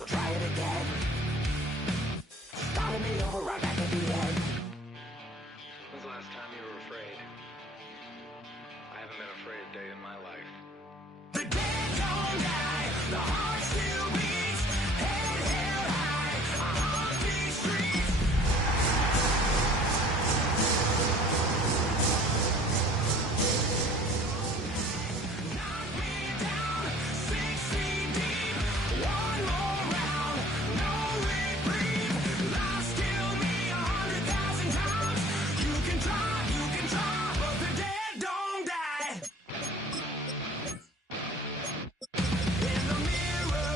so try it again. Starting me over right back at the end. When's the last time you were afraid? I haven't been afraid a day in my life. The dead don't die, the heart still beats, head held high, I haunt these streets. Knock me down, 6 feet deep, one more round, no reprieve. Lies kill me 100,000 times. You can try, but the dead don't die. In the mirror,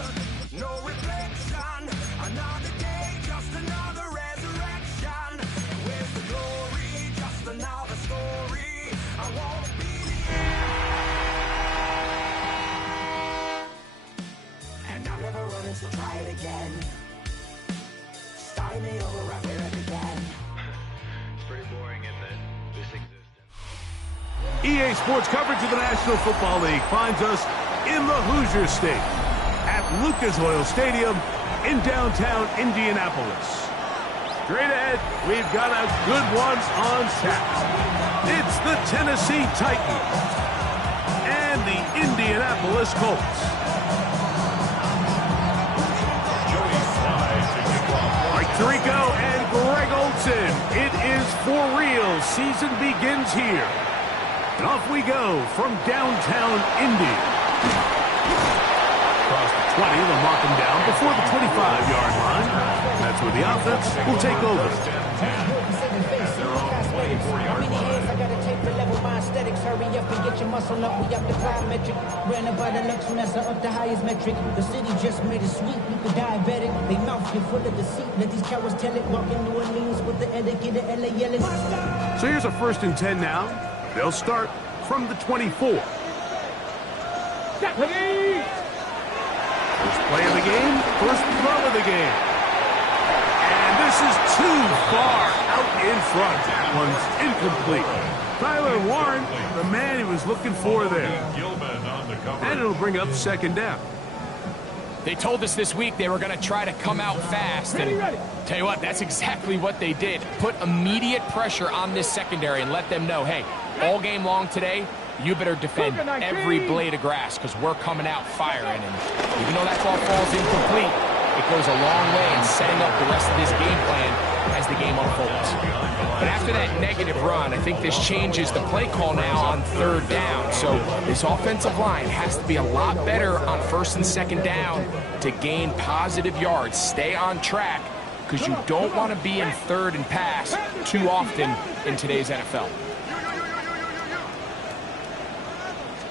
no reflection. Another day, just another resurrection. Where's the glory? Just another story. I won't be the end. And I'm never running, so try it again. Starting me over right where it began. It's pretty boring, isn't it? This existence. EA Sports coverage of the National Football League finds us in the Hoosier State at Lucas Oil Stadium in downtown Indianapolis. Straight ahead, we've got a good one on tap. It's the Tennessee Titans and the Indianapolis Colts. Mike Tirico and Greg Olson. It is for real. Season begins here. And off we go from downtown Indy. Across the 20, they'll mark him down before the 25-yard line. That's where the offense will take over. How many hands I gotta take to level my aesthetics? Hurry up and get your muscle up. We up the plyometric. Ran by the Lux Messer up the highest metric. The city just made it sweet. You could diabetic. They mouth get full of deceit. Let these cowards tell it. Walk in New Orleans with the etiquette of LA yelling. So here's a 1st and 10 now. They'll start from the 24. First play of the game, first throw of the game. And this is too far out in front. That one's incomplete. Tyler Warren, the man he was looking for there. And it'll bring up 2nd down. They told us this week they were going to try to come out fast. And tell you what, that's exactly what they did. Put immediate pressure on this secondary and let them know, hey, all game long today, you better defend every blade of grass because we're coming out firing. And even though that ball falls incomplete, it goes a long way in setting up the rest of this game plan as the game unfolds. But after that negative run, I think this changes the play call now on 3rd down. So this offensive line has to be a lot better on 1st and 2nd down to gain positive yards. Stay on track because you don't want to be in 3rd and pass too often in today's NFL.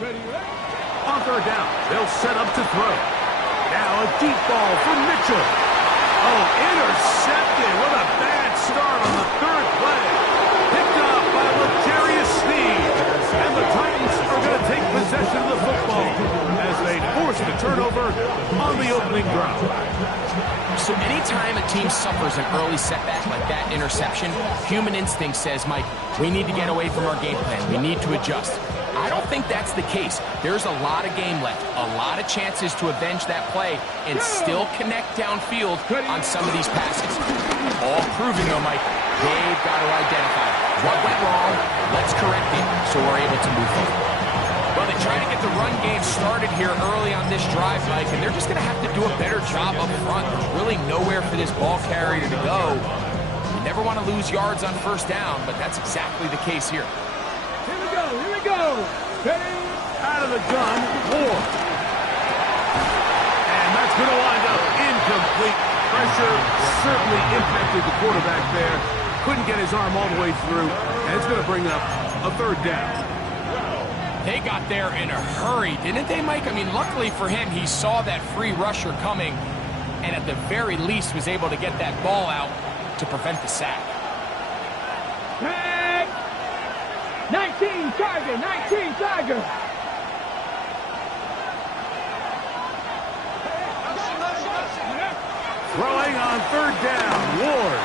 On 3rd down, they'll set up to throw. Now a deep ball for Mitchell. Oh, intercepted. What a bad start on the 3rd play. Picked up by L'Jarius Sneed. And the Titans are going to take possession of the football as they force the turnover on the opening drive. So anytime a team suffers an early setback like that interception, human instinct says, Mike, we need to get away from our game plan. We need to adjust. I don't think that's the case. There's a lot of game left, a lot of chances to avenge that play and still connect downfield on some of these passes. All proving, though, Mike, they've got to identify what went wrong, let's correct it so we're able to move forward. Well, they try to get the run game started here early on this drive, Mike, and they're just going to have to do a better job up front. There's really nowhere for this ball carrier to go. You never want to lose yards on 1st down, but that's exactly the case here. Here we go. Ready? Out of the gun, Ward. And that's going to wind up incomplete. Pressure certainly impacted the quarterback there. Couldn't get his arm all the way through. And it's going to bring up a 3rd down. They got there in a hurry, didn't they, Mike? I mean, luckily for him, he saw that free rusher coming and at the very least was able to get that ball out to prevent the sack. 19 Tiger, 19 Tiger. Throwing on 3rd down, Ward.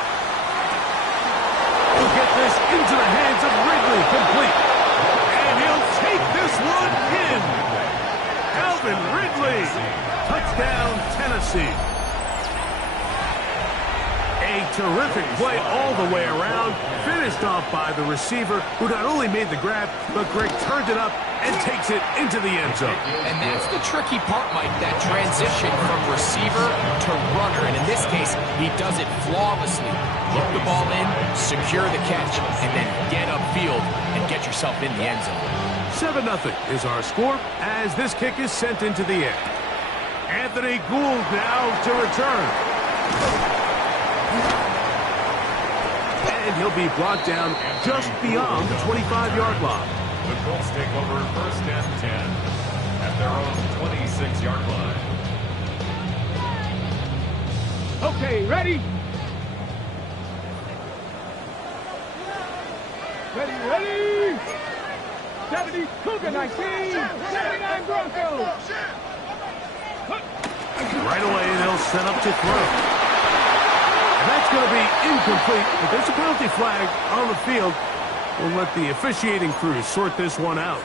Will get this into the hands of Ridley, complete. And he'll take this one in. Calvin Ridley. Touchdown, Tennessee. terrific play all the way around, finished off by the receiver, who not only made the grab, but Greg turned it up and takes it into the end zone. And that's the tricky part, Mike, that transition from receiver to runner. And in this case, he does it flawlessly. Look the ball in, secure the catch, and then get upfield and get yourself in the end zone. 7-0 is our score as this kick is sent into the air. Anthony Gould now to return. And he'll be brought down just beyond the 25-yard line. The Colts take over 1st and 10 at their own 26-yard line. Okay, ready? Ready? 70 Cougar 19, 79 Broncos. Right away, they'll set up to throw. That's going to be incomplete, but there's a penalty flag on the field. We'll let the officiating crew sort this one out.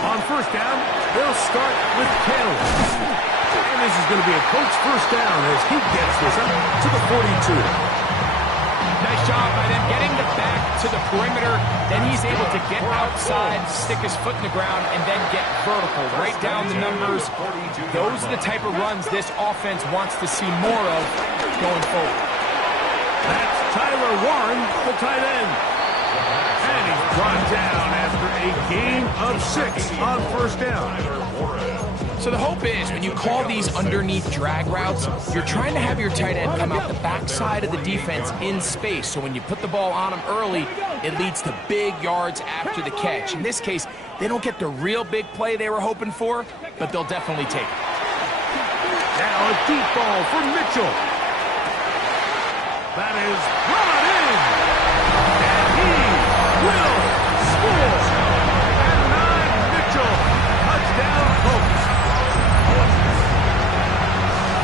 On 1st down, they'll start with Candler. And this is going to be a Colts 1st down as he gets this up to the 42. Nice job by them getting the back to the perimeter. Then he's able to get outside, stick his foot in the ground, and then get vertical. Right down the numbers. Those are the type of runs this offense wants to see more of going forward. That's Tyler Warren, the tight end. And he's brought down after a gain of 6 on 1st down. So the hope is when you call these underneath drag routes, you're trying to have your tight end come out the backside of the defense in space. So when you put the ball on him early, it leads to big yards after the catch. In this case, they don't get the real big play they were hoping for, but they'll definitely take it. Now a deep ball for Mitchell. That is brought in. And he will score. And Mitchell. Touchdown, Colts.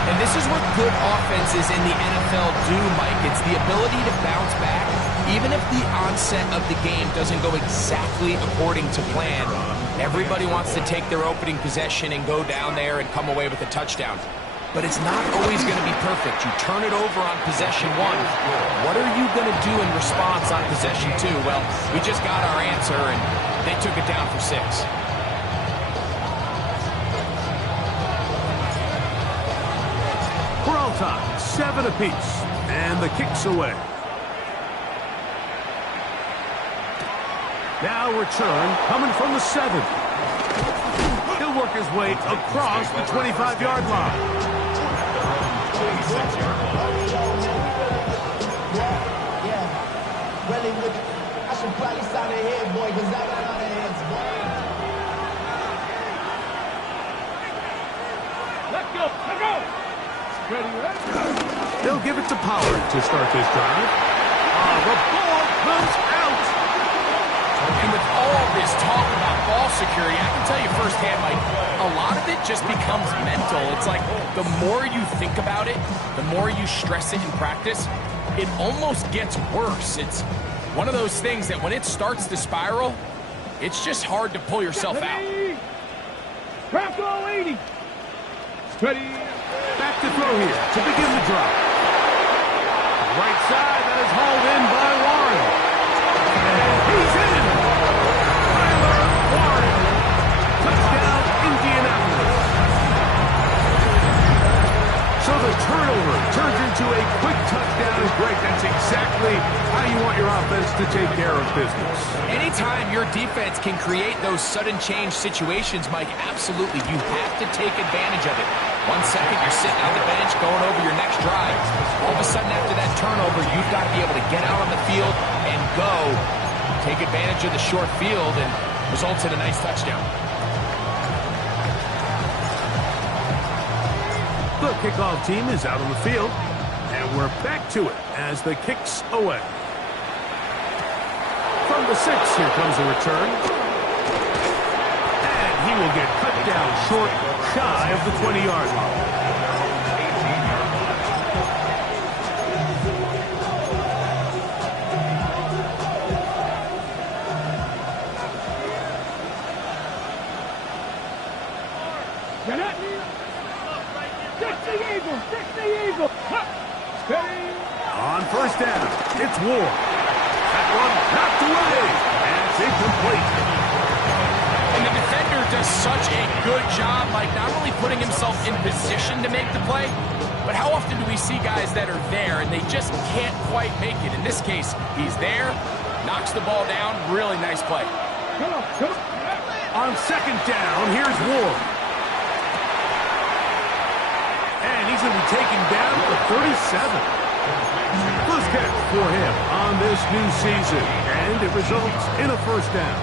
And this is what good offenses in the NFL do, Mike. It's the ability to bounce back, even if the onset of the game doesn't go exactly according to plan. Everybody wants to take their opening possession and go down there and come away with a touchdown. But it's not always going to be perfect. You turn it over on possession 1. What are you going to do in response on possession 2? Well, we just got our answer, and they took it down for 6. For all time, 7 apiece, and the kick's away. Now return coming from the 7. He'll work his way across the 25-yard line. Yeah, really with I should probably sign a head, boy, because I got a lot of heads, boy. Let's go. Ready? They'll give it to Pollard to start this drive. The ball comes out. And with all this talk about ball security, I can tell you firsthand, Mike, a lot of it just becomes mental. It's like the more you think about it, the more you stress it in practice, it almost gets worse. It's one of those things that when it starts to spiral, it's just hard to pull yourself out. Bronco 80. Ready? Back to throw here to begin the drive. Right side, that is hauled in by Warren. And he's in. Tyler Warren. Touchdown, Indianapolis. So the turnover turns into a quick touchdown. And Greg, that's exactly how you want your offense to take care of business. Anytime your defense can create those sudden change situations, Mike, absolutely, you have to take advantage of it. 1 second, you're sitting on the bench going over your next drive. All of a sudden, after that turnover, you've got to be able to get out on the field and go. Take advantage of the short field, and results in a nice touchdown. The kickoff team is out on the field, and we're back to it as the kick's away. From the 6, here comes a return. And he will get cut down short, shy of the 20-yard line. Fix the eagle. Steady. On first down, it's Ward. That one knocked away, and it's incomplete. And the defender does such a good job, like not only putting himself in position to make the play, but how often do we see guys that are there and they just can't quite make it? In this case, he's there, knocks the ball down, really nice play. Come on, come on. On second down, here's Ward. And he's going to be taken down at the 37. First catch for him on this new season, and it results in a first down.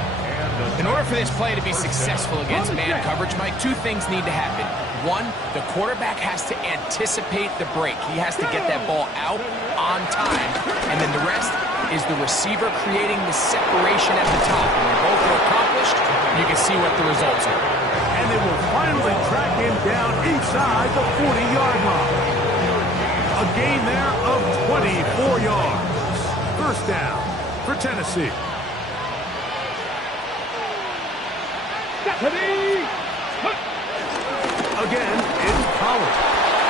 In order for this play to be successful against man coverage, Mike, two things need to happen. One, the quarterback has to anticipate the break. He has to get that ball out on time. And then the rest is the receiver creating the separation at the top. When both are accomplished, you can see what the results are. And they will finally track him down inside the 40-yard line. A gain there of 24 yards. First down for Tennessee. Again, it's Pollard.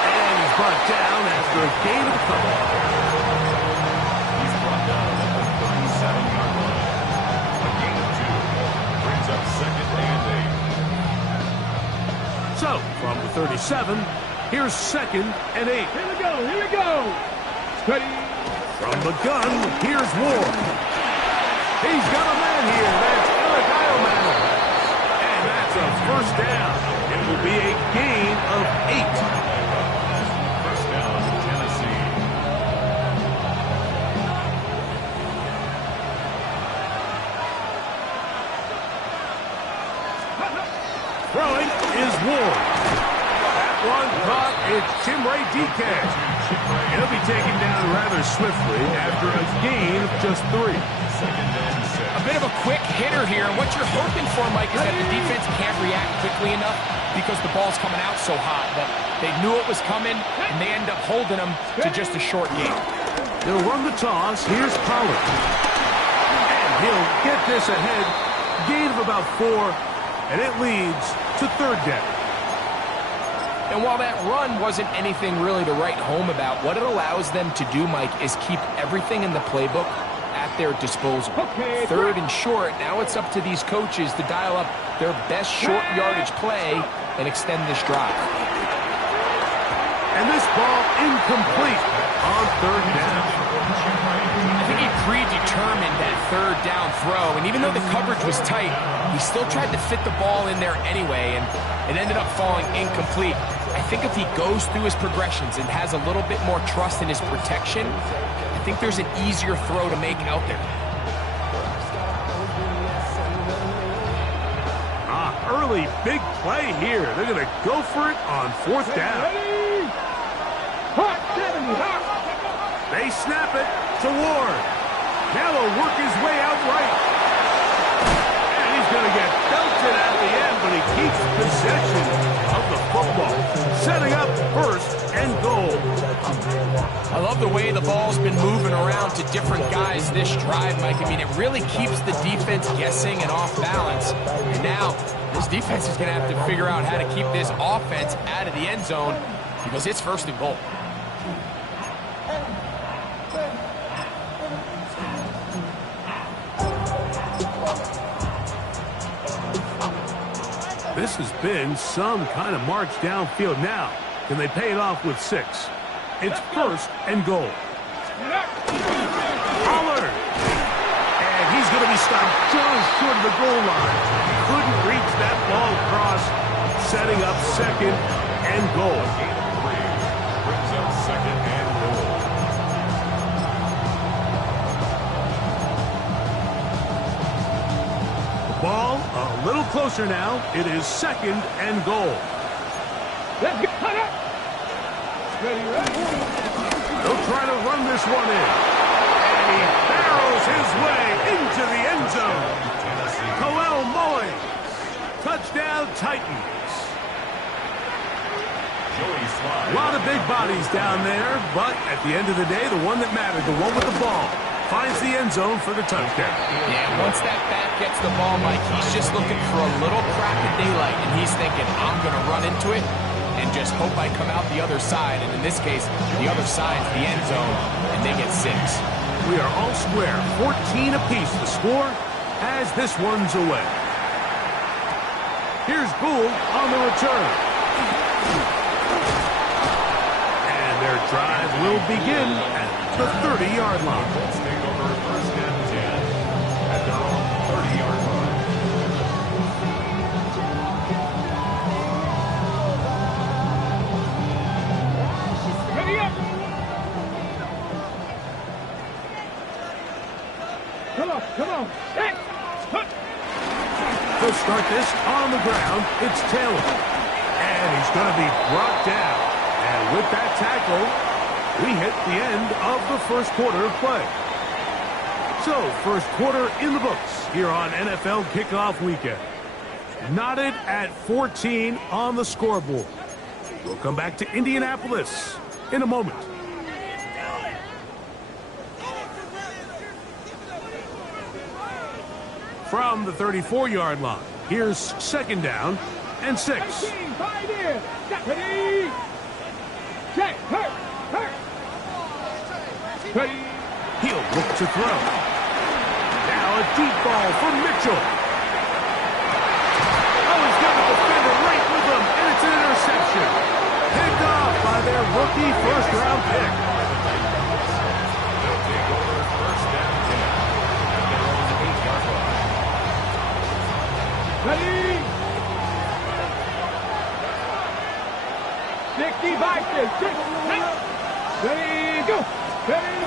And he's brought down after a gain of couple. He's brought down at the 37-yard line. A gain of 2 brings up second and 8. So, from the 37, here's second and 8. Here we go, here we go. Steady. From the gun, here's Ward. He's got a man here. That's Eric Iomanno. And that's a first down. It will be a gain of 8. First down, Tennessee. Throwing is Ward. That one caught. It's Chimere Dike. He'll be taken down rather swiftly after a gain of just 3. Second and 6. A bit of a quick hitter here. What you're hoping for, Mike, is that the defense can't react quickly enough because the ball's coming out so hot. But they knew it was coming, and they end up holding them to just a short game. They'll run the toss. Here's Pollard. And he'll get this ahead. Gain of about 4, and it leads to third down. And while that run wasn't anything really to write home about, what it allows them to do, Mike, is keep everything in the playbook at their disposal. Okay, Third and short, now it's up to these coaches to dial up their best short yardage play and extend this drive. And this ball incomplete on third down. I think he predetermined that third down throw, and even though the coverage was tight, he still tried to fit the ball in there anyway, and it ended up falling incomplete. I think if he goes through his progressions and has a little bit more trust in his protection, I think there's an easier throw to make out there. Early big play here. They're going to go for it on fourth down. Ready. Hot 70. Hot. They snap it to Ward. Now he'll work his way out right. And he's going to get belted at the end, but he keeps possession of the football. Setting up first and goal. I love the way the ball's been moving around to different guys this drive, Mike. I mean, it really keeps the defense guessing and off balance. And now, this defense is going to have to figure out how to keep this offense out of the end zone because it's first and goal. This has been some kind of march downfield now. Can they pay it off with 6? It's first and goal. Pollard. And he's going to be stopped just short of the goal line. Couldn't reach that ball across. Setting up second and goal. Gain of 3 brings up second and goal. Ball a little closer now. It is second and goal. Let's get cut up. Ready, ready. They'll try to run this one in. And he barrels his way into the end zone. Coel Mullings. Touchdown Titans. Joey Slye. A lot of big bodies down there, but at the end of the day, the one that mattered, the one with the ball, finds the end zone for the touchdown. Yeah, once that back gets the ball, Mike, he's just looking for a little crack of daylight, and he's thinking, I'm going to run into it and just hope I come out the other side. And in this case, the other side's the end zone, and they get 6. We are all square, 14 apiece. The score as this one's away. Here's Gould on the return. And their drive will begin at the 30-yard line. Let's take over first and 10 at their own 30-yard line. Ready up. Come on. Hey. To start this on the ground, it's Taylor. And he's going to be brought down. And with that tackle, we hit the end of the first quarter of play. So, first quarter in the books here on NFL Kickoff Weekend. Knotted at 14 on the scoreboard. We'll come back to Indianapolis in a moment. From the 34-yard line, here's second down and 6. Ready. Check. Hurt. Ready. He'll look to throw. Now a deep ball from Mitchell. Oh, he's got the defender right with him, and it's an interception. Picked off by their rookie first-round pick. They'll take over first and 10 at their own 8-yard line. Ready. 65. Ready, go. Ready.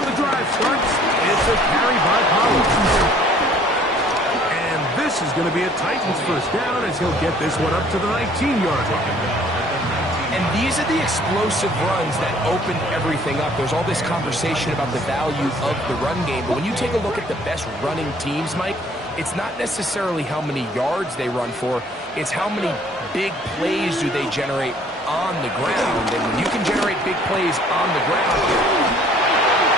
The drive starts. It's a carry by Pollard. And this is going to be a Titans first down as he'll get this one up to the 19-yard line. And these are the explosive runs that open everything up. There's all this conversation about the value of the run game, but when you take a look at the best running teams, Mike, it's not necessarily how many yards they run for, it's how many big plays do they generate on the ground. And when you can generate big plays on the ground,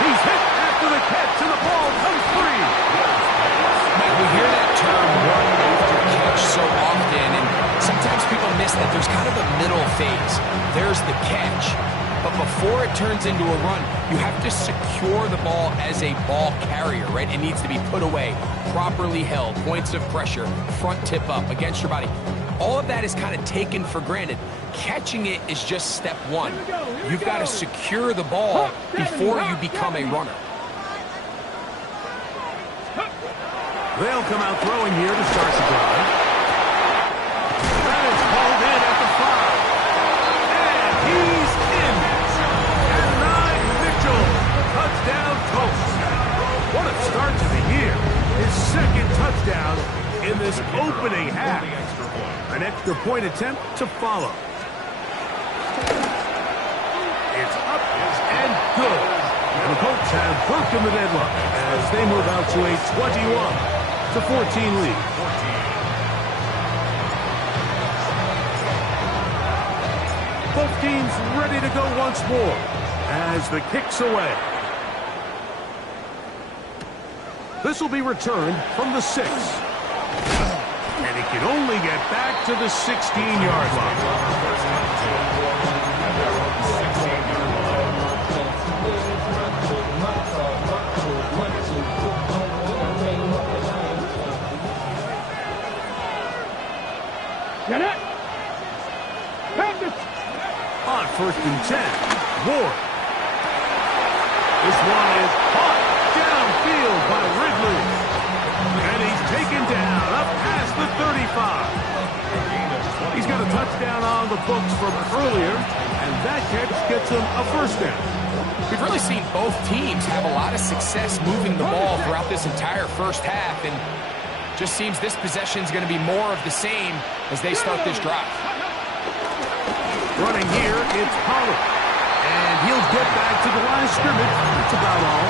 he's hit after the catch, and the ball comes free. Mike, we hear that term run after catch so often, and sometimes people miss that there's kind of a middle phase. There's the catch, but before it turns into a run, you have to secure the ball as a ball carrier, right? It needs to be put away, properly held, points of pressure, front tip up against your body. All of that is kind of taken for granted. Catching it is just step one. You've got to secure the ball before you become a runner. They'll come out throwing here to start the drive. That is called in at the 5. And he's in. At 9, Mitchell. Touchdown, Colts. What a start to the year. His second touchdown in this opening half. An extra point attempt to follow. It's up and good. And the Colts have broken the deadlock as they move out to a 21-14 lead. Both teams ready to go once more as the kick's away. This will be returned from the 6. And he can only get back to the 16-yard line. Get it. On first and 10, Ward. This one is caught downfield by Ridley. And he's taken down up past the 35. He's got a touchdown on the books from earlier, and that catch gets him a first down. We've really seen both teams have a lot of success moving the ball throughout this entire first half, and just seems this possession is going to be more of the same as they start this drive. Running here, it's Pollard. And he'll get back to the line of scrimmage. That's about all.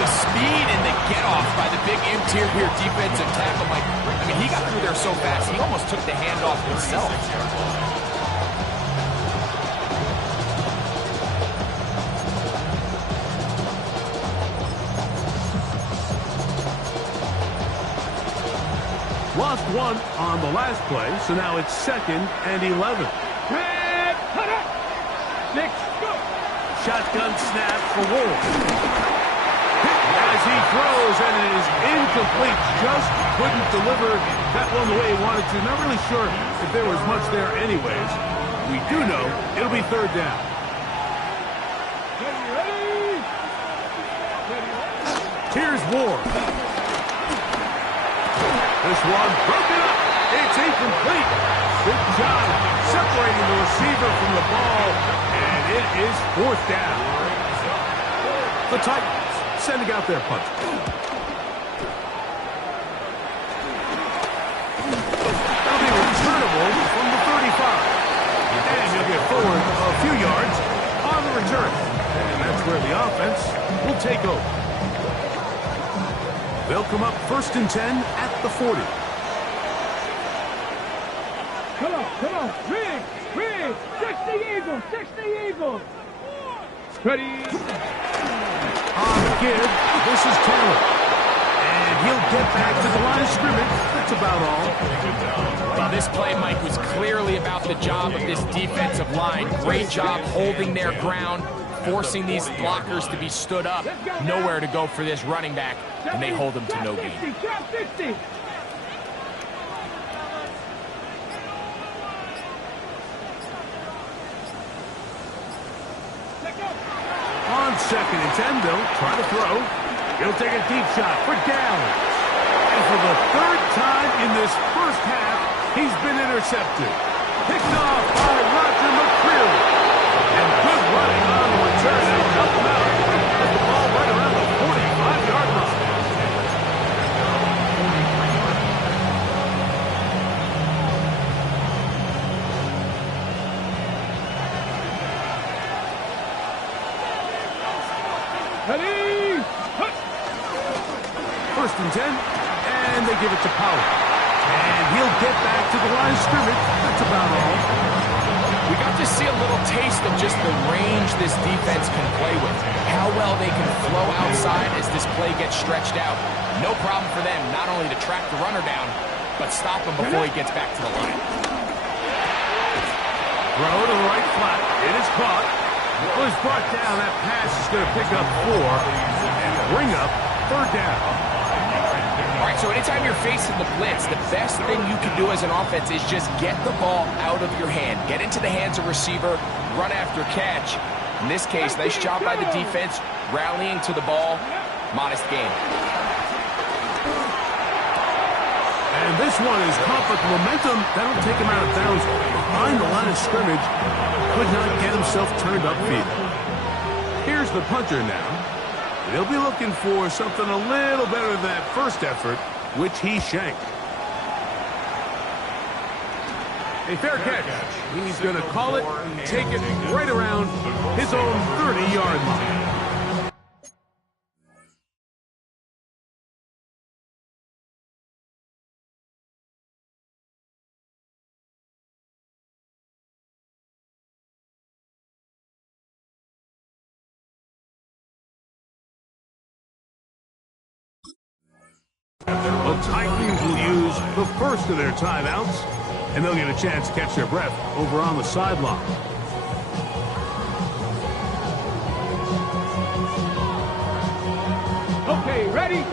The speed and the get-off by the big interior defensive tackle, Mike. I mean, he got through there so fast, he almost took the handoff himself. 1 on the last play, so now it's 2nd and 11. Red, cut up. Next, go. Shotgun snap for Ward. As he throws, and it is incomplete. Just couldn't deliver that one the way he wanted to. Not really sure if there was much there anyways. We do know it'll be 3rd down. Ready? Here's Ward. This one broken up. It's incomplete. Good job separating the receiver from the ball, and it is 4th down. The Titans sending out their punter. They'll be returnable from the 35. And he'll get forward a few yards on the return. And that's where the offense will take over. They'll come up 1st and 10 at the 40. Come on. Rig. 60 Eagles. Ready? On the give, this is Taylor. And he'll get back to the line of scrimmage. That's about all. Well, this play, Mike, was clearly about the job of this defensive line. Great job holding their ground, forcing these blockers to be stood up. Nowhere to go for this running back, and they hold him to no gain. 50. On 2nd and 10, they'll try to throw. He'll take a deep shot for Gallup. And for the 3rd time in this first half, he's been intercepted. Picked off by Roger McCreary. And good running on the return. They'll help him out. Put the ball right around the 45-yard line. Ready? 1st and 10, and they give it to Pollard. And he'll get back to the line of scrimmage. That's about all. We got to see a little taste of just the range this defense can play with. How well they can flow outside as this play gets stretched out. No problem for them not only to track the runner down, but stop him before he gets back to the line. Throw to the right flat. It is caught. Well, he's brought down. That pass is going to pick up 4 and bring up 3rd down. All right, so anytime you're facing the blitz, the best thing you can do as an offense is just get the ball out of your hand. Get into the hands of receiver, run after catch. In this case, nice job by the defense, rallying to the ball. Modest gain. And this one is caught, but the momentum, that'll take him out of bounds behind the line of scrimmage. Could not get himself turned upfield. Here's the punter now. They'll be looking for something a little better than that first effort, which he shanked. A fair catch. He's going to call it, take it right around his own 30-yard line. The Titans will use the first of their timeouts, and they'll get a chance to catch their breath over on the sideline. Okay, ready?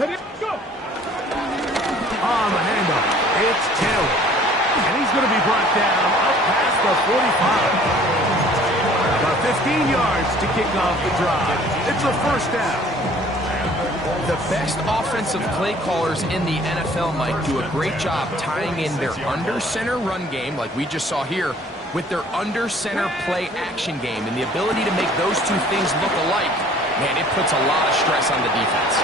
Ready, go! On the handoff, it's Taylor. And he's going to be brought down up past the 45. About 15 yards to kick off the drive. It's a 1st down. The best offensive play callers in the NFL, Mike, do a great job tying in their under-center run game, like we just saw here, with their under-center play action game. And the ability to make those two things look alike, man, it puts a lot of stress on the defense.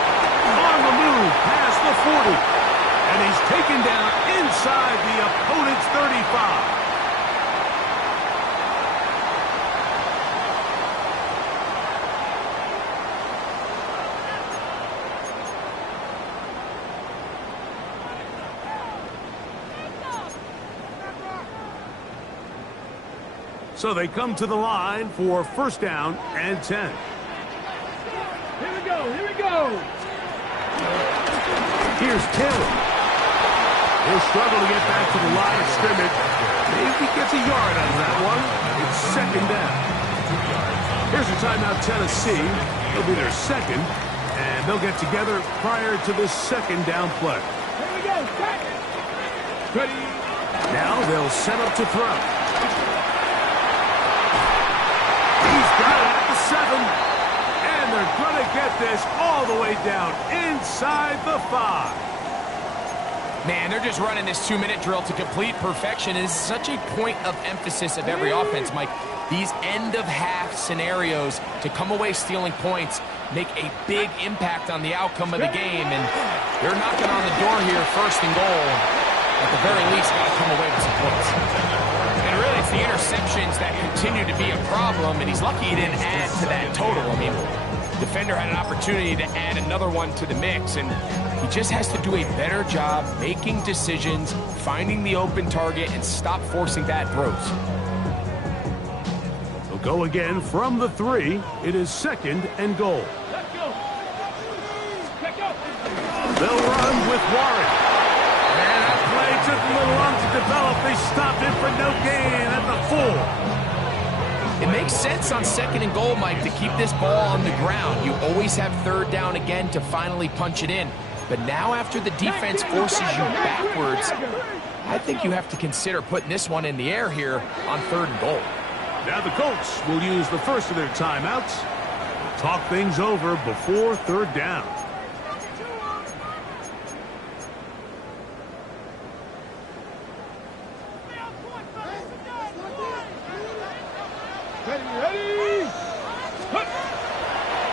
On the move, past the 40. And he's taken down inside the opponent's 35. So they come to the line for 1st down and 10. Here we go. Here's Taylor. He'll struggle to get back to the line of scrimmage. Maybe gets a yard out of that one. It's second down. Here's a timeout, Tennessee. It'll be their second, and they'll get together prior to this second down play. Here we go. Ready. Now they'll set up to throw. He's got it at the 7. And they're going to get this all the way down inside the 5. Man, they're just running this 2-minute drill to complete perfection. It is such a point of emphasis of every offense, Mike. These end-of-half scenarios to come away stealing points make a big impact on the outcome of the game. And they're knocking on the door here, first and goal. At the very least, got to come away with some points. And really, it's the interceptions that continue to be a problem, and he's lucky he didn't add to that total. I mean, defender had an opportunity to add another one to the mix, and he just has to do a better job making decisions, finding the open target, and stop forcing bad throws. They'll go again from the 3. It is second and goal. Let's go. Let's go. They'll run with Warren. And that play took a little long to develop. They stopped it for no gain at the 4. It makes sense on second and goal, Mike, to keep this ball on the ground. You always have third down again to finally punch it in. But now after the defense forces you backwards, I think you have to consider putting this one in the air here on third and goal. Now the Colts will use the first of their timeouts. Talk things over before third down. Ready.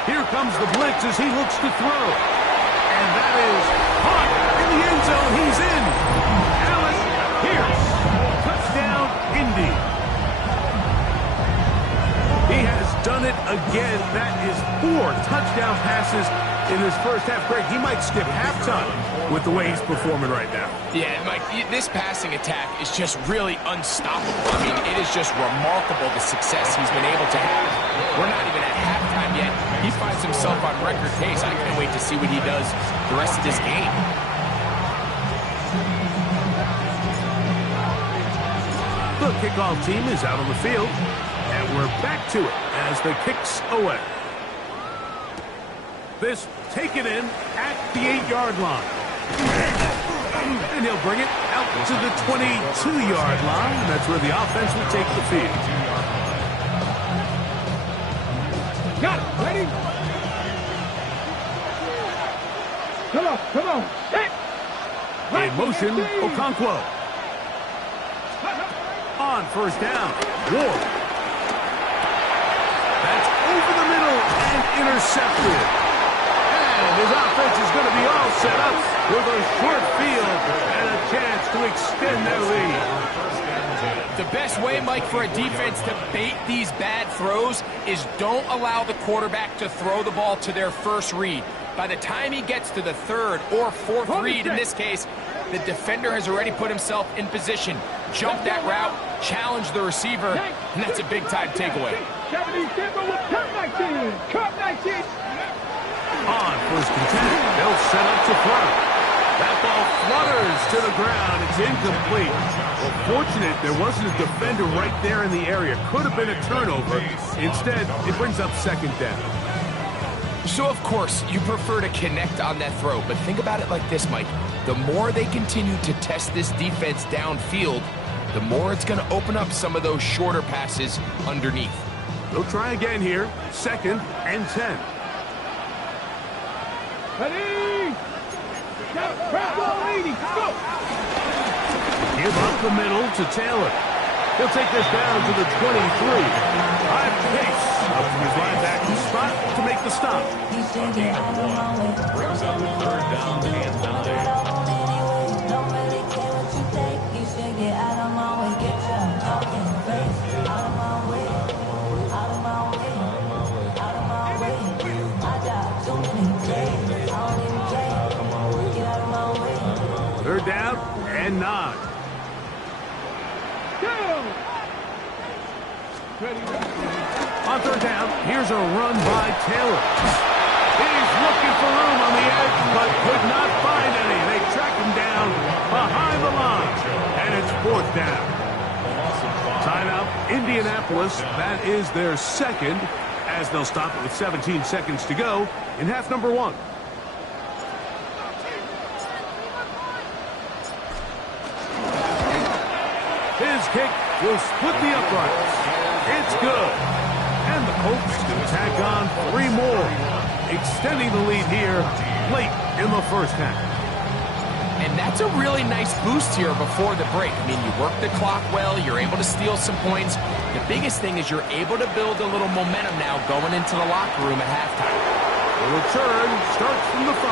Here comes the blitz as he looks to throw. And that is caught in the end zone. He's in. Alec Pierce. Touchdown, Indy. He has done it again. That is 4 touchdown passes in his first half. Greg, he might skip halftime with the way he's performing right now. Yeah, Mike, this passing attack is just really unstoppable. I mean, it is just remarkable the success he's been able to have. We're not even at halftime yet. He finds himself on record pace. I can't wait to see what he does the rest of this game. The kickoff team is out on the field, and we're back to it as the kicks away. This taken in at the 8-yard line. And he'll bring it out to the 22-yard line. That's where the offense will take the field. Got it. Ready. Come on. Hit. In motion, Okonkwo. On first down, Ward. That's over the middle and intercepted. And his offense is going to be all set up with a short field and a chance to extend their lead. The best way, Mike, for a defense to bait these bad throws is don't allow the quarterback to throw the ball to their first read. By the time he gets to the third or fourth read, in this case, the defender has already put himself in position, jumped that route, challenged the receiver, and that's a big-time takeaway. 70 Denver with Cup 19. Cup 19. On first and 10, they'll set up to throw. That ball flutters to the ground. It's incomplete. Well, fortunate there wasn't a defender right there in the area. Could have been a turnover. Instead, it brings up second down. So, of course, you prefer to connect on that throw, but think about it like this, Mike. The more they continue to test this defense downfield, the more it's going to open up some of those shorter passes underneath. They'll try again here. Second and 10. Ready. Grab ball 80. Go. Give up the middle to Taylor. He'll take this down to the 23. High pace up to his linebacker spot to make the stop. Brings up third down and 9. Third down and 9. On third down, here's a run by Taylor. He's looking for room on the edge, but could not find any. They track him down behind the line, and it's 4th down. Timeout, Indianapolis. That is their second, as they'll stop it with 17 seconds to go in half number 1. His kick will split the uprights. It's good. And the Colts can tack on 3 more, extending the lead here late in the first half. And that's a really nice boost here before the break. I mean, you work the clock well, you're able to steal some points. The biggest thing is you're able to build a little momentum now going into the locker room at halftime. The return starts from the 5.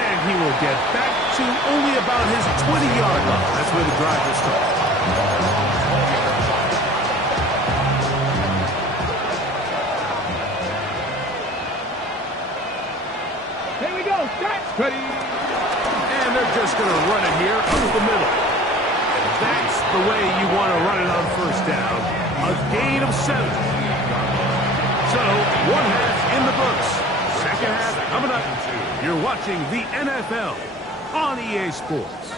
And he will get back to only about his 20-yard line. That's where the drive will start. Here we go. Start. Ready. And they're just going to run it here up the middle. That's the way you want to run it on first down. A gain of 7. So, 1 half in the books. Second half coming up. You're watching the NFL on EA Sports.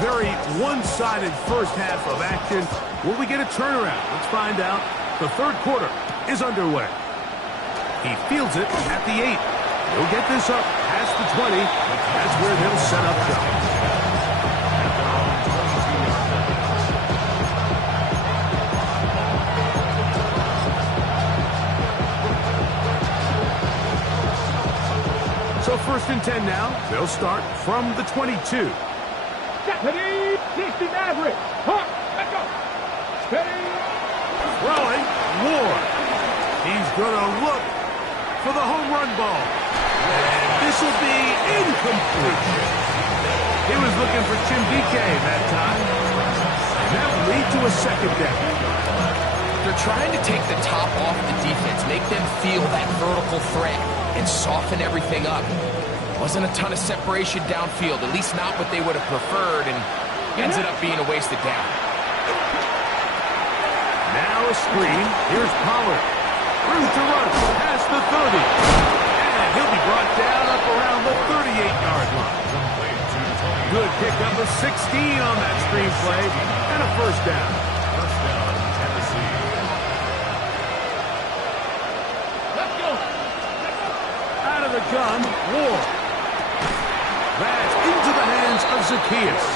Very one-sided first half of action. Will we get a turnaround? Let's find out. The third quarter is underway. He fields it at the 8. He'll get this up past the 20. That's where they'll set up shop. So 1st and 10 now. They'll start from the 22. Ready. 60 Maverick. Huh. Let's go. Steady. Throwing, Ward. He's going to look for the home run ball. And this will be incomplete. He was looking for Chindike that time. And that will lead to a second down. They're trying to take the top off the defense, make them feel that vertical threat, and soften everything up. Wasn't a ton of separation downfield, at least not what they would have preferred, and ends it up being a wasted down. Now a screen. Here's Pollard. Room to run past the 30. And he'll be brought down up around the 38-yard line. Good pickup of 16 on that screen play, and a first down. First down, Tennessee. Let's go. Out of the gun, Ward. That's into the hands of Zacchaeus.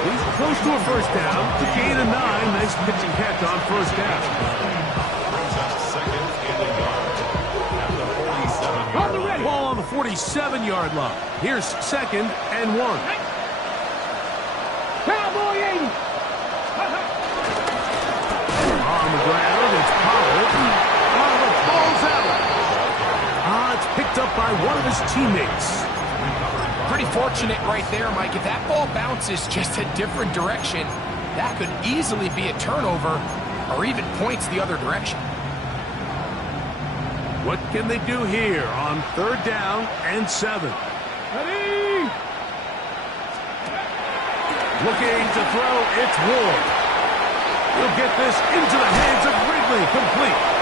He's close to a first down. To gain a 9. Nice pitch and catch on first down. Brings up second and a yard. At the 47-yard line. Ball on the 47-yard line. Here's 2nd and 1. Cowboy 80. On the ground, it's Pollard. Oh, the ball's out. It's picked up by one of his teammates. Pretty fortunate right there, Mike. If that ball bounces just a different direction, that could easily be a turnover or even points the other direction. What can they do here on 3rd down and 7? Ready. Looking to throw, it's Ward. He'll get this into the hands of Ridley, complete.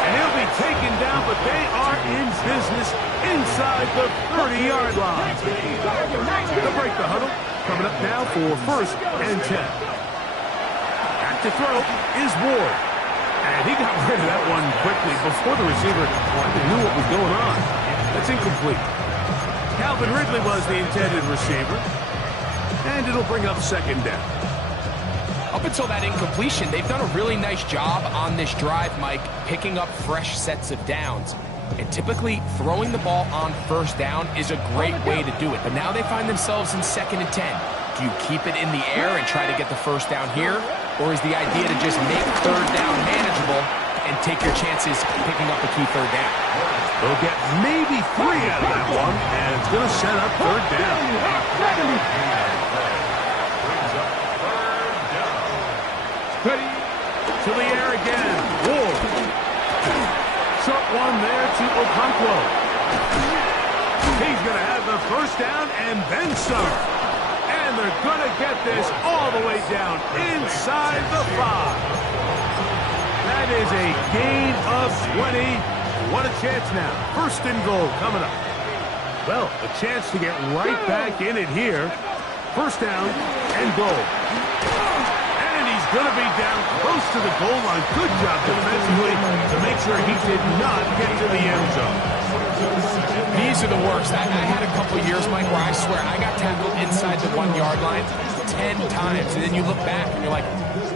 And he'll be taken down, but they are in business inside the 30-yard line. To break the huddle, coming up now for 1st and 10. Back to throw is Ward. And he got rid of that one quickly before the receiver knew what was going on. That's incomplete. Calvin Ridley was the intended receiver. And it'll bring up 2nd down. Up until that incompletion, they've done a really nice job on this drive, Mike, picking up fresh sets of downs. And typically, throwing the ball on 1st down is a great way to do it. But now they find themselves in 2nd and 10. Do you keep it in the air and try to get the 1st down here? Or is the idea to just make 3rd down manageable and take your chances picking up a key 3rd down? They'll get maybe 3 out of that one, and it's going to set up 3rd down. Ready. To the air again. Ward. Short one there to Okonkwo. He's going to have the first down and then some. And they're going to get this all the way down inside the 5. That is a gain of 20. What a chance now. First and goal coming up. Well, a chance to get right back in it here. First down and goal. And he's going to be down close to the goal line. Good job defensively to make sure he did not get to the end zone. These are the worst. I had a couple years, Mike, where I swear I got tackled inside the 1-yard line 10 times. And then you look back and you're like,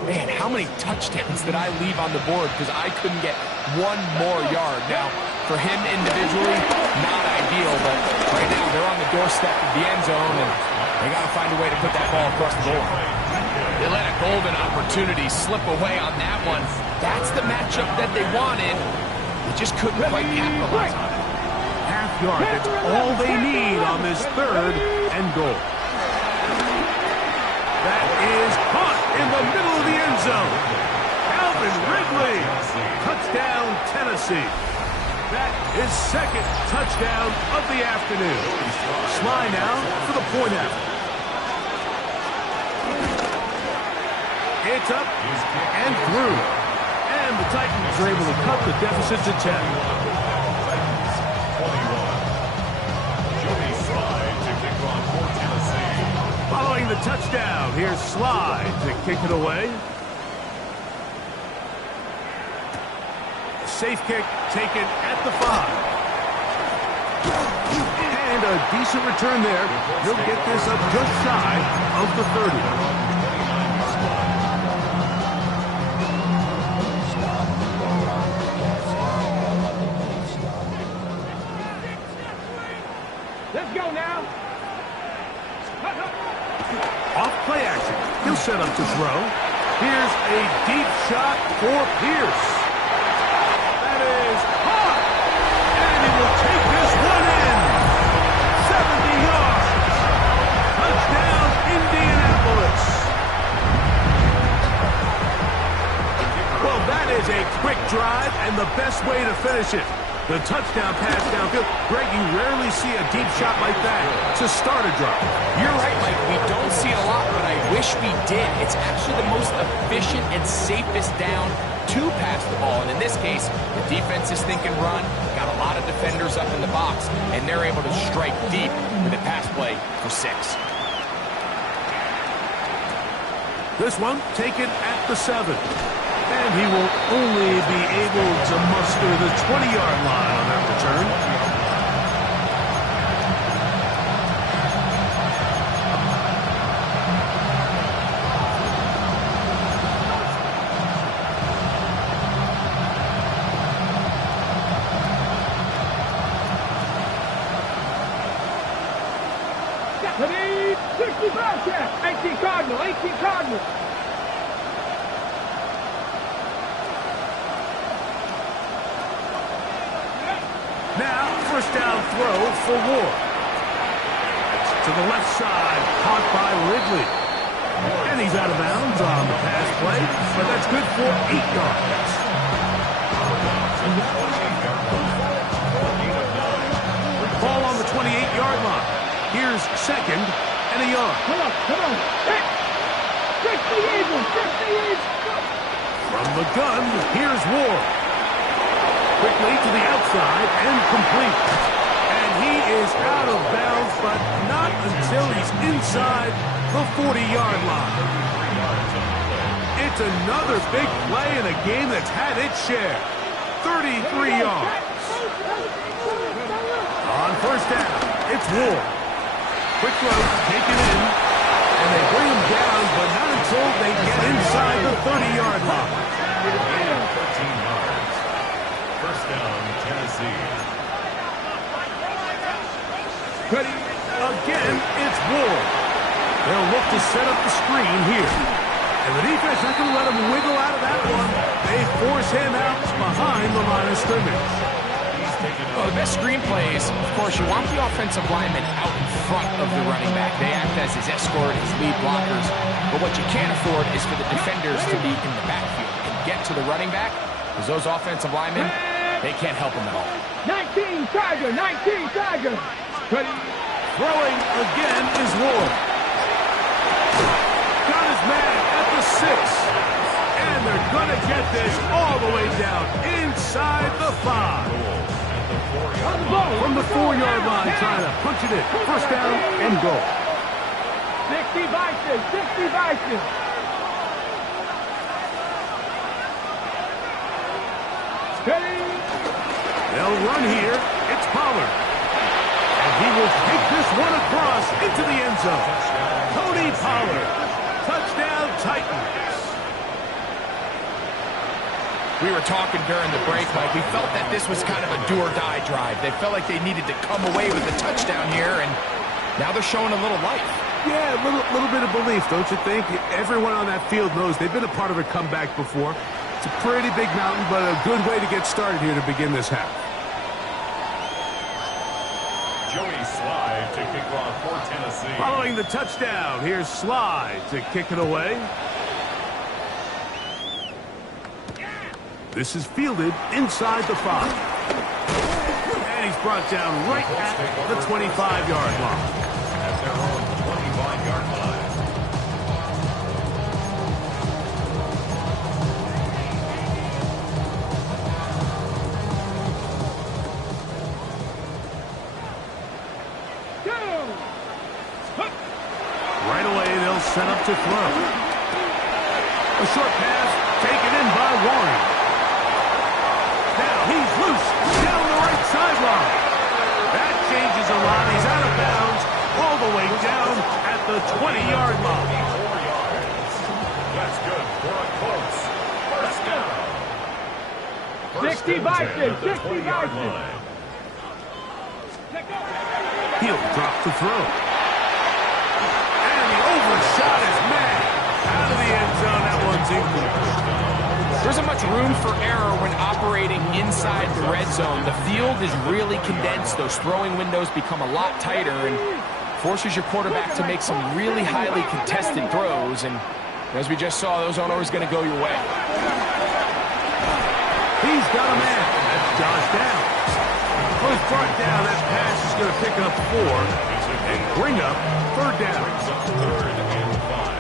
man, how many touchdowns did I leave on the board because I couldn't get one more yard? Now, for him individually, not ideal, but right now they're on the doorstep of the end zone, and they got to find a way to put that ball across the goal. They let a golden opportunity slip away on that one. That's the matchup that they wanted. They just couldn't quite capitalize on it. Half yard, that's all they need on this third and goal. That is caught in the middle of the end zone. Calvin Ridley. Touchdown, Tennessee. That is second touchdown of the afternoon. Sly now for the point after. It's up and through. And the Titans are able to cut the deficit to 10. Following the touchdown, here's Sly to kick it away. Safe kick taken at the 5. And a decent return there. He'll get this up just shy of the 30. Let's go now. Off play action. He'll set up to throw. Here's a deep shot for Pierce. That is caught. And he will take this one in. 70 yards. Touchdown, Indianapolis. Well, that is a quick drive and the best way to finish it. The touchdown pass downfield. Greg, you rarely see a deep shot like that to start a drive. You're right, Mike. We don't see it a lot, but I wish we did. It's actually the most efficient and safest down to pass the ball. And in this case, the defense is thinking run, got a lot of defenders up in the box, and they're able to strike deep with a pass play for 6. This one taken at the 7. And he will only be able to muster the 20-yard line on that return. Stephanie, 65 check. 18 Cardinal, 18 Cardinal. Now, first down throw for Ward. To the left side, caught by Ridley. And he's out of bounds on the pass play, but that's good for 8 yards. Ball on the 28-yard line. Here's second and a yard. Come on. Check the Eagles, From the gun, here's Ward. Quickly to the outside and complete. And he is out of bounds, but not until he's inside the 40-yard line. It's another big play in a game that's had its share. 33 yards. On first down, it's Ward. Quick throw taken in, and they bring him down, but not until they get inside the 30-yard line. 13 yards. First down, Tennessee. Again, it's Ward. They'll look to set up the screen here. And the defense not going to let him wiggle out of that one. They force him out behind the line of scrimmage. Well, the best screen plays, of course, you want the offensive lineman out in front of the running back. They act as his escort, his lead blockers. But what you can't afford is for the defenders to be in the backfield. And get to the running back, because those offensive linemen, they can't help him at all. 19 Tiger, 19 Tiger. Ready? Throwing again is Ward. Got his man at the 6. And they're going to get this all the way down inside the 5. From the 4-yard line, trying to punch it in. First down and goal. 60 Bison, 60 Bison. Ready? They'll run here. It's Pollard. And he will take this one across into the end zone. Tony Pollard. Touchdown, Titans. We were talking during the break, Mike. We felt that this was kind of a do-or-die drive. They felt like they needed to come away with a touchdown here, and now they're showing a little life. Yeah, a little bit of belief, don't you think? Everyone on that field knows they've been a part of a comeback before. It's a pretty big mountain, but a good way to get started here to begin this half. Joey Slye to kick off for Tennessee. Following the touchdown, here's Slye to kick it away. This is fielded inside the 5. And he's brought down right at the 25-yard line. At their own 25-yard line. Right away, they'll set up to throw. A short pass taken in by Warren. Now he's loose down the right sideline. That changes a lot. He's out of bounds all the way down at the 20-yard line. 4 yards. That's good for a Colts. First down. 60 Bison, 60 Bison. He'll drop to throw. And he overshot his man. Out of the end zone, that one's incomplete. There isn't much room for error when operating inside the red zone. The field is really condensed. Those throwing windows become a lot tighter and forces your quarterback to make some really highly contested throws. And as we just saw, those aren't always going to go your way. He's got a man. That's Josh Downs. First brought down, that pass is going to pick up 4 and bring up third down. Third and 5.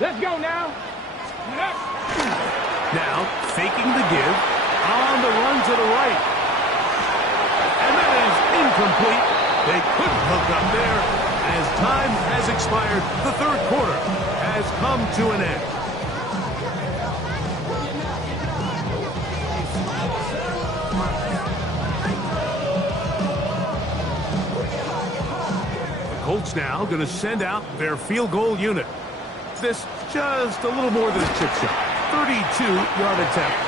Let's go now. Now, faking the give, on the run to the right. And that is incomplete. They couldn't hook up there. As time has expired, the third quarter has come to an end. The Colts now going to send out their field goal unit. This just a little more than a chip shot. 32-yard attempt.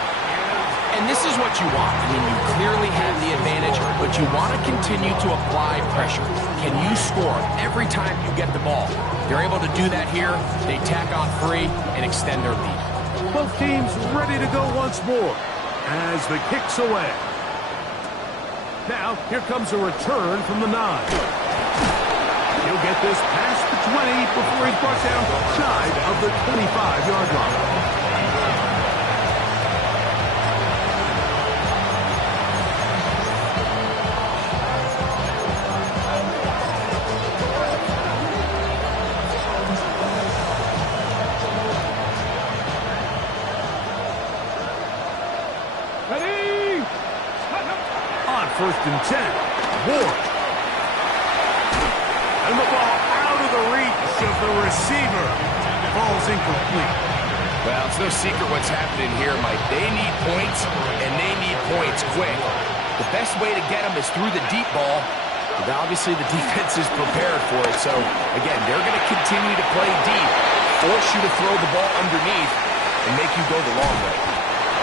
And this is what you want. I mean, you clearly have the advantage, but you want to continue to apply pressure. Can you score every time you get the ball? They're able to do that here. They tack on 3 and extend their lead. Both teams ready to go once more as the kick's away. Now, here comes a return from the 9. He'll get this past the 20 before he's brought down shy of the 25-yard line. First and 10. Ward. And the ball out of the reach of the receiver. Ball's incomplete. Well, it's no secret what's happening here, Mike. They need points, and they need points quick. The best way to get them is through the deep ball. But obviously, the defense is prepared for it. So, again, they're going to continue to play deep, force you to throw the ball underneath, and make you go the long way.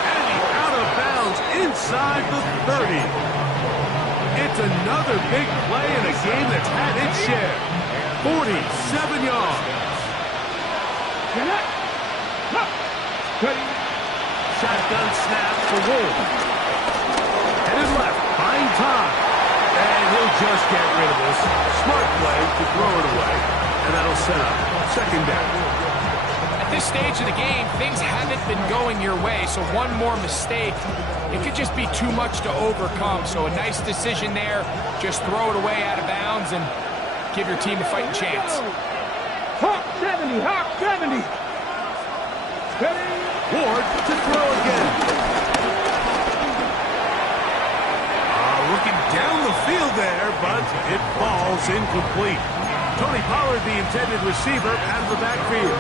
And he's out of bounds inside the 30. It's another big play in a game that's had its share. 47 yards. Ready? Shotgun snap for Wolf. Headed left, finds time. And he'll just get rid of this. Smart play to throw it away. And that'll set up second down. At this stage of the game, things haven't been going your way, so one more mistake, it could just be too much to overcome. So a nice decision there. Just throw it away out of bounds and give your team a fighting chance. Hawk 70, Hawk 70. Ready? Ward to throw again. Looking down the field there, but it falls incomplete. Tony Pollard, the intended receiver, out of the backfield.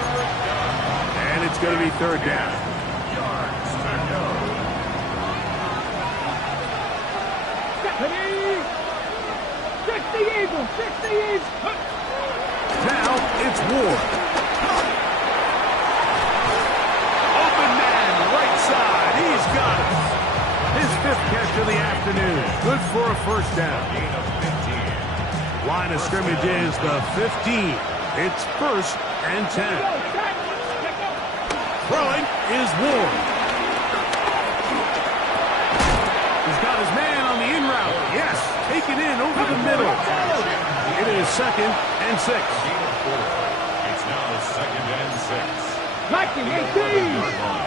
And it's going to be third down. Ready? 60 Eagles, 60 Eagles. Now it's Ward. Open man, right side. He's got it. His fifth catch of the afternoon. Good for a first down. Line of scrimmage is the 15. It's first and 10. Throwing is Ward. He's got his man on the in route. Yes, taken in over the middle. It is second and 6. It's now second and 6. Viking 18.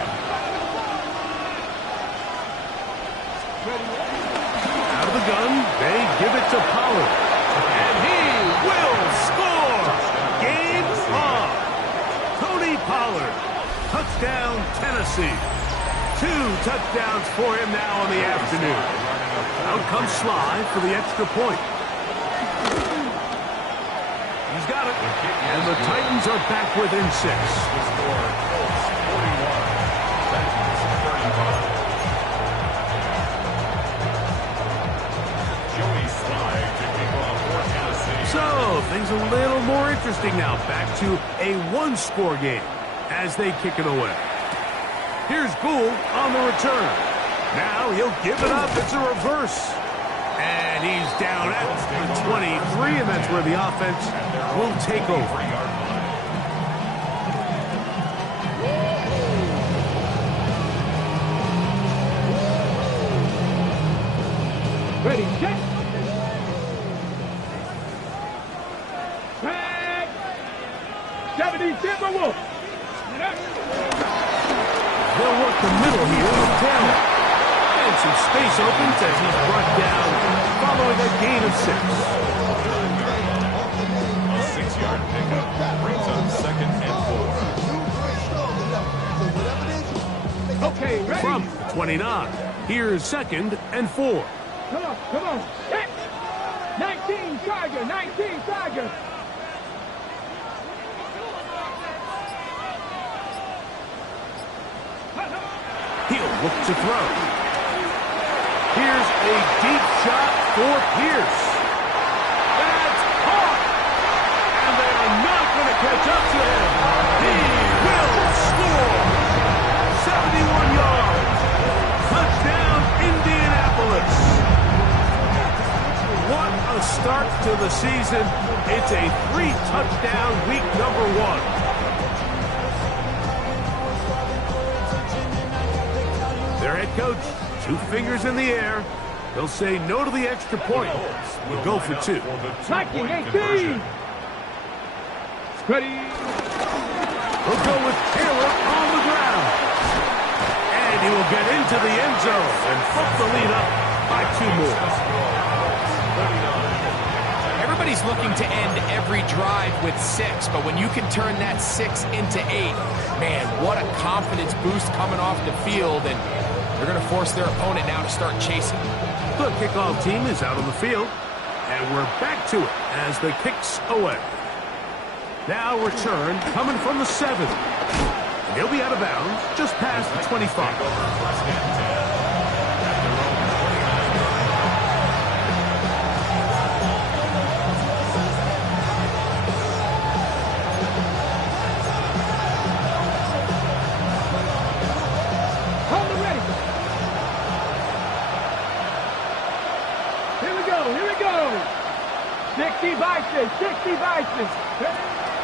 Out of the gun, they give it to Pollard. And he will score! Game on! Tony Pollard. Touchdown, Tennessee. 2 touchdowns for him now on the afternoon. Out comes Sly for the extra point. He's got it. And the Titans are back within 6. The score, Colts 41, Titans 35. Joey Sly to kick off for Tennessee. So, things a little more interesting now. Back to a one-score game as they kick it away. Here's Gould on the return. Now he'll give it up. It's a reverse. And he's down at the 23, and that's where the offense will take over. Ready, check. Back. 70 Timberwolves. They'll work the middle here with Taylor. And some space opens as he's brought down following a gain of 6. A 6-yard pickup brings up second and 4. Okay, ready? From the 29, here's second and 4. Come on, come on. Check. 19 Tiger, 19 Tiger. He'll look to throw. Here's a deep shot for Pierce. That's caught. And they are not going to catch up to him. He will score. 71 yards. Touchdown, Indianapolis. What a start to the season. It's a 3-touchdown week number 1. Their head coach, 2 fingers in the air. They'll say no to the extra point. We'll go for 2. Viking 18. Ready? He'll go with Taylor on the ground. And he will get into the end zone and flip the lead up by 2 more. Everybody's looking to end every drive with 6, but when you can turn that 6 into 8, man, what a confidence boost coming off the field, and they're going to force their opponent now to start chasing. The kickoff team is out on the field, and we're back to it as the kicks away. Now return coming from the 7. And he'll be out of bounds just past the 25.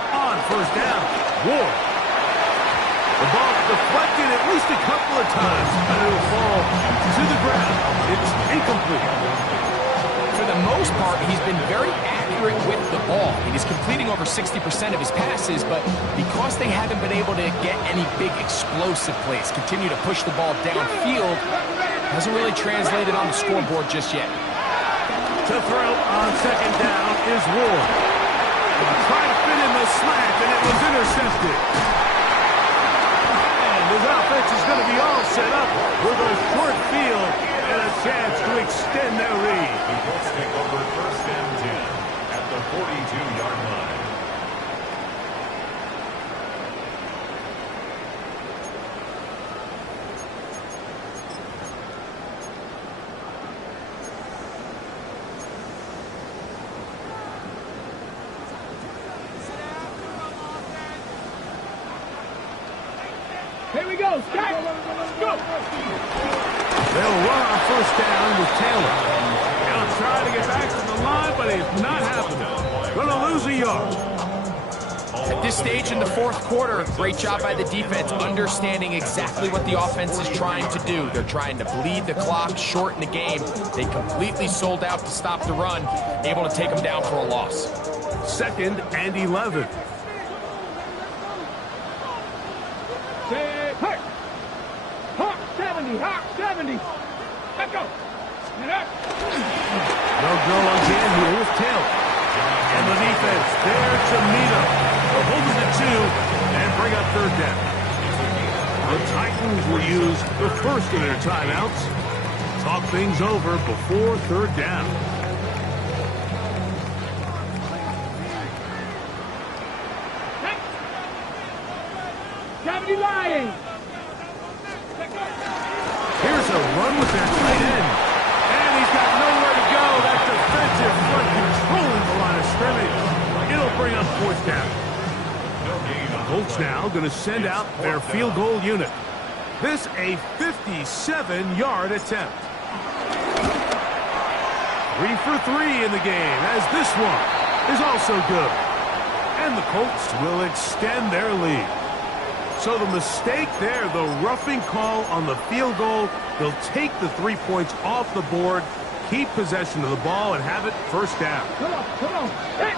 On first down, Ward. The ball deflected at least a couple of times, but it'll fall to the ground. It's incomplete. the most part, he's been very accurate with the ball. He's completing over 60% of his passes, but because they haven't been able to get any big explosive plays, continue to push the ball downfield, hasn't really translated on the scoreboard just yet. To throw on second down is Ward. Trying to fit in the slant, and it was intercepted. And his offense is going to be all set up with a short field and a chance to extend their lead. Eagles take over first and 10 at the 42-yard line. Here we go, Scott. Let's go. They'll run on first down with Taylor. He'll try to get back to the line, but it's not happening. Going to lose a yard. At this stage in the fourth quarter, great job by the defense understanding exactly what the offense is trying to do. They're trying to bleed the clock, shorten the game. They completely sold out to stop the run, able to take them down for a loss. 2nd and 11. Hawk. Hawk 70. Hawk 70. Let's go. Get up. They'll go again here with Taylor. And the defense there to meet him. They'll hold it to 2 and bring up third down. The Titans will use the first of their timeouts. Talk things over before third down. Lying. Here's a run with that tight end. And he's got nowhere to go. That defensive front controlling the line of scrimmage. It'll bring up fourth down. Colts now going to send out their field goal unit. This a 57-yard attempt. 3 for 3 in the game, as this one is also good. And the Colts will extend their lead. So the mistake there, the roughing call on the field goal, they'll take the 3 points off the board, keep possession of the ball, and have it first down. Come on. Hey.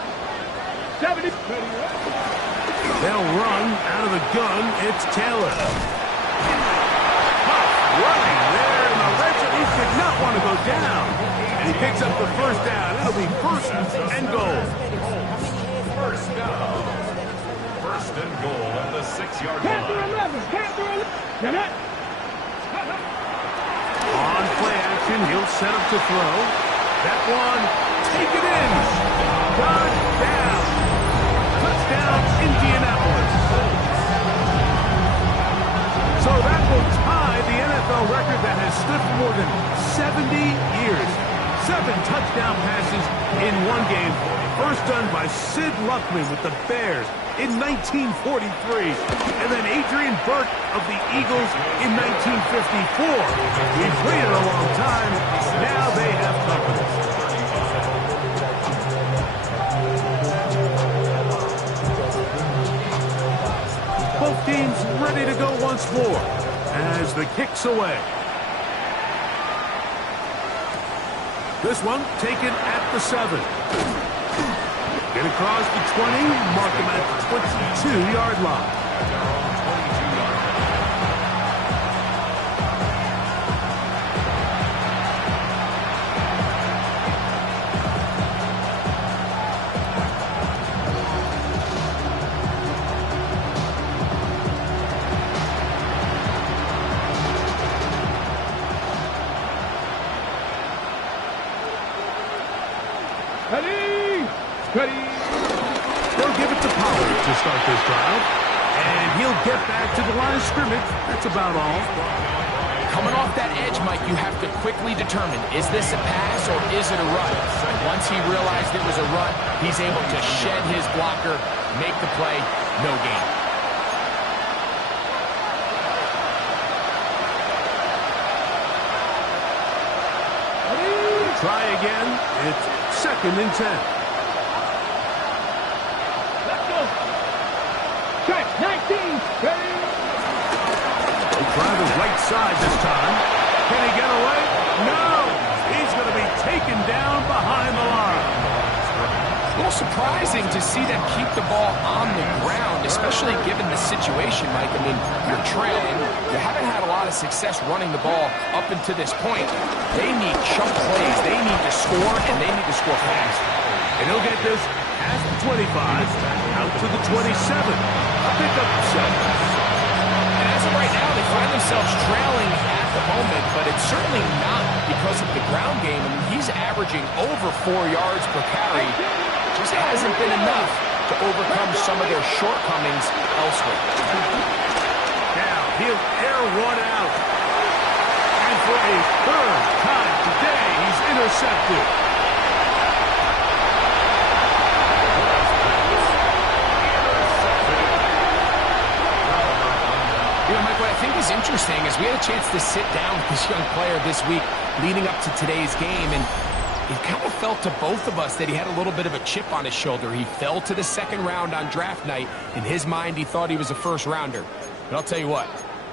70. They'll run out of the gun. It's Taylor. Running there in the red zone. He did not want to go down. And he picks up the first down. It'll be first and goal. First down. First and goal at the 6-yard line. Can't do 11. Get it. On play action, he'll set up to throw. That one, take it in. Got down. Touchdown, Indianapolis. So that will tie the NFL record that has stood for more than 70 years. 7 touchdown passes in one game. First done by Sid Luckman with the Bears in 1943. And then Adrian Burke of the Eagles in 1954. We've waited a long time. Now they have company. Both teams ready to go once more as the kick's away. This one taken at the 7. Get across the 20, mark him at the 22-yard line. Ready. They'll give it to Pollard to start this drive. And he'll get back to the line of scrimmage. That's about all. Coming off that edge, Mike, you have to quickly determine, is this a pass or is it a run? And once he realized it was a run, he's able to shed his blocker, make the play, no gain. Try again. It's 2nd and 10. Let's go. Check. 19. Ready. He'll try the right side this time. Can he get away? No. He's going to be taken down behind little surprising to see them keep the ball on the ground, especially given the situation, Mike. I mean, you're trailing. You haven't had a lot of success running the ball up until this point. They need chunk plays. They need to score, and they need to score fast. And he'll get this past the 25, out to the 27. A pickup 7. And as of right now, they find themselves trailing at the moment, but it's certainly not because of the ground game. I mean, he's averaging over 4 yards per carry. Just hasn't been enough to overcome some of their shortcomings elsewhere. Now he'll air one out. And for a third time today, he's intercepted. You know, Mike, what I think is interesting is we had a chance to sit down with this young player this week leading up to today's game, and it kind of felt to both of us that he had a little bit of a chip on his shoulder. He fell to the second round on draft night. In his mind, he thought he was a first-rounder. But I'll tell you what,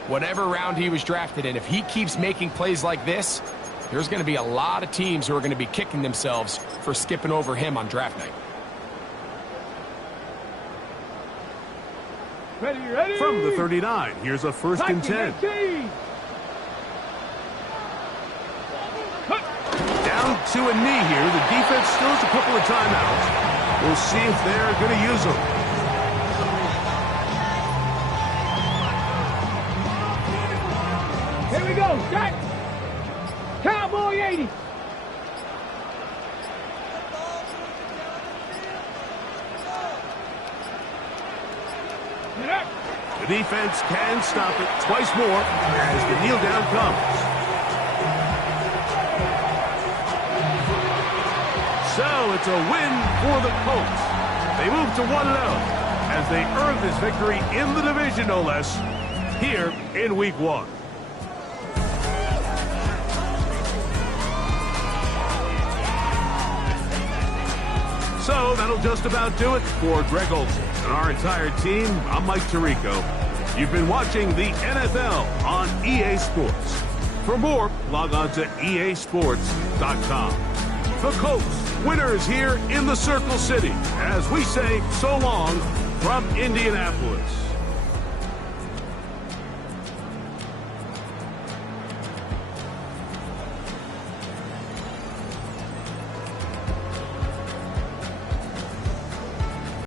whatever round he was drafted in, if he keeps making plays like this, there's going to be a lot of teams who are going to be kicking themselves for skipping over him on draft night. Ready. From the 39, here's a 1st and 10. Down to a knee here. The defense still has a couple of timeouts. We'll see if they're going to use them. Here we go. Shot. Cowboy 80. Get up. The defense can stop it twice more as the kneel down comes. So it's a win for the Colts. They move to 1-0 as they earn this victory in the division, no less, here in Week 1. So that'll just about do it for Greg Olsen and our entire team. I'm Mike Tirico. You've been watching the NFL on EA Sports. For more, log on to easports.com. The Colts, winners here in the Circle City, as we say so long from Indianapolis.